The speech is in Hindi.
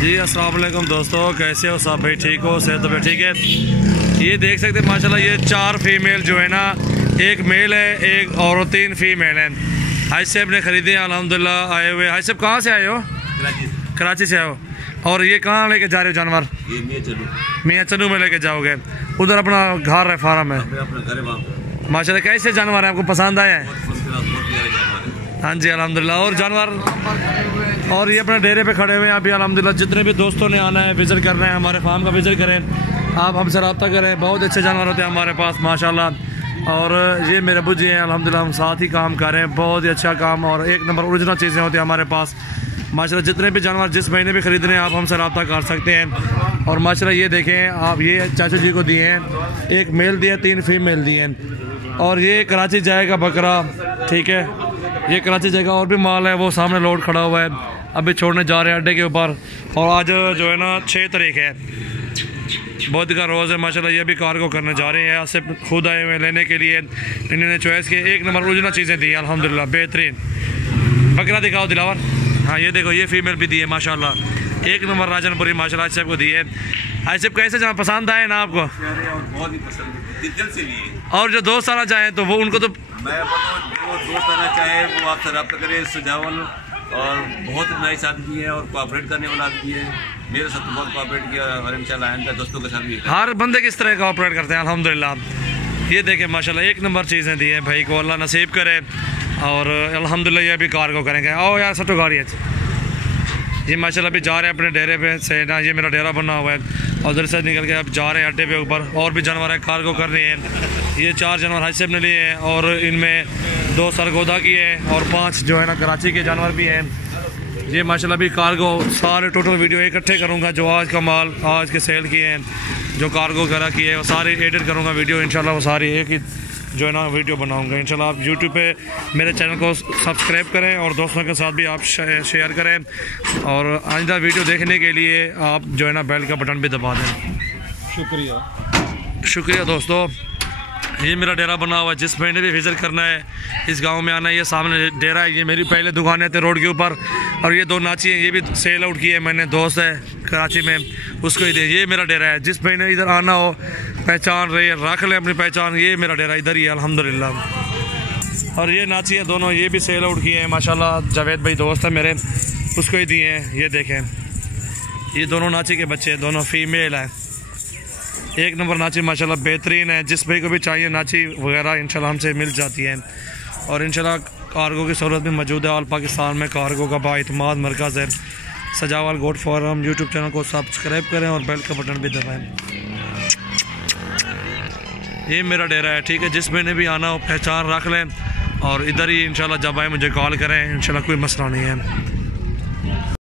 जी अस्सलाम वालेकुम दोस्तों, कैसे हो सब भाई? ठीक हो? सेहत तो ठीक है। ये देख सकते हैं माशाल्लाह, ये 4 फीमेल जो है ना, एक मेल है, एक और 3 फीमेल हैं। हाई साहब ने खरीदे अल्हम्दुलिल्लाह, आए हुए। हाई साहब कहाँ से आए हो? कराची से आए हो। और ये कहाँ लेके जा रहे हो जानवर? मियाँ चन्नू में लेके जाओगे। उधर अपना घर है, फार्म है माशाल्लाह। कैसे जानवर है, आपको पसंद आए हैं? हाँ जी अल्हम्दुलिल्लाह। और जानवर, और ये अपने डेरे पे खड़े हुए हैं अभी अल्हम्दुलिल्लाह। जितने भी दोस्तों ने आना है, विजिट करना है, हमारे फार्म का विजिट करें, आप हमसे रब्ता करें। बहुत अच्छे जानवर होते हैं हमारे पास माशाल्लाह। और ये मेरे अब्बू जी हैं अल्हम्दुलिल्लाह, हम साथ ही काम कर रहे हैं। बहुत ही अच्छा काम और एक नंबर ओरिजिनल चीज़ें होती हैं हमारे पास माशाल्लाह। जितने भी जानवर जिस महीने भी खरीदने हैं, आप हमसे रब्ता कर सकते हैं। और माशाल्लाह ये देखें आप, ये चाचू जी को दिए हैं, एक मेल दिया, 3 फीमेल दिए हैं। और ये कराची जाएगा बकरा, ठीक है, ये कराची जाएगा। और भी माल है, वो सामने लोड खड़ा हुआ है, अभी छोड़ने जा रहे हैं अड्डे के ऊपर। और आज जो है ना 6 तारीख है, बुध का रोज़ है माशाल्लाह। ये भी कार्गो करने जा रहे हैं, यहाँ से खुद आए हुए लेने के लिए। इन्होंने चॉइस की एक नंबर ओरिजिनल चीज़ें दी अल्हम्दुलिल्लाह, बेहतरीन। बकरा दिखाओ दिलावर। हाँ ये देखो, ये फीमेल भी दी है माशाल्लाह, एक नंबर राजनपुरी माशाल्लाह साहब को दी है। ऐसे कैसे जहाँ पसंद आए ना आपको? बहुत ही पसंद दिल से लिए। और जो दोस्त आना चाहें तो वो उनको तो मैं जो दोस्त आना चाहे वो आपसे रब्ता करे। सुजावल और बहुत नाइस आदमी है और कोऑपरेट करने वाला आदमी है। मेरे साथ तो बहुत कोऑपरेट किया और इंशाल्लाह आइंदा दोस्तों के साथ भी। हर बंदे किस तरह कोऑपरेट करते हैं अल्हम्दुलिल्लाह। ये देखें माशाल्लाह, एक नंबर चीज़ें दी हैं भाई को, अल्लाह नसीब करे। और अल्हम्दुलिल्लाह ये भी कार्गो करेंगे। आओ यार सटो गाड़ी है। ये माशाल्लाह अभी जा रहे हैं अपने डेरे पे से ना, ये मेरा डेरा बना हुआ है। और उधर से निकल के अब जा रहे हैं अड्डे पे ऊपर। और भी जानवर हैं, कार्गो कर रहे हैं। ये 4 जानवर हाई सेब ने लिए हैं और इनमें 2 सरगोदा की हैं और 5 जो है ना कराची के जानवर भी हैं। ये माशाल्लाह भी कार्गो सारे टोटल वीडियो इकट्ठे करूँगा, जो आज का माल आज के सेल किए हैं, जो कार्गो वगैरह किए हैं, वो सारे एडिट करूँगा वीडियो इंशाल्लाह। वो सारी एक ही जो है ना वीडियो बनाऊंगा इंशाल्लाह। आप यूट्यूब पे मेरे चैनल को सब्सक्राइब करें और दोस्तों के साथ भी आप शेयर करें। और आइंदा वीडियो देखने के लिए आप जो है ना बेल का बटन भी दबा दें। शुक्रिया दोस्तों। ये मेरा डेरा बना हुआ है, जिस महीने भी विज़िट करना है, इस गांव में आना है। ये सामने डेरा है, ये मेरी पहले दुकानें थे रोड के ऊपर। और ये 2 नाची हैं, ये भी सेल आउट की है मैंने, दोस्त है कराची में, उसको ही दे। ये मेरा डेरा है, जिस महीने इधर आना हो, पहचान रही है, रख लें अपनी पहचान। ये मेरा डेरा इधर ही है अल्हम्दुलिल्लाह। और ये नाची है दोनों, ये भी सेल आउट किए हैं माशाल्लाह। जावेद भाई दोस्त है मेरे, उसको ही दिए हैं। ये देखें, ये दोनों नाची के बच्चे, दोनों फीमेल हैं। एक नंबर नाची माशाल्लाह बेहतरीन है। जिस भाई को भी चाहिए नाची वगैरह इंशाल्लाह हमसे मिल जाती है। और इंशाल्लाह कार्गो की सहूलत भी मौजूद है। ऑल पाकिस्तान में कार्गो का बाइतमाद मरकज़ है। सजावाल गोट फार्म यूट्यूब चैनल को सब्सक्राइब करें और बेल का बटन भी दबाएं। ये मेरा डेरा है, ठीक है, जिस महीने भी आना हो पहचान रख लें। और इधर ही इंशाल्लाह जब आए मुझे कॉल करें, इंशाल्लाह कोई मसला नहीं है।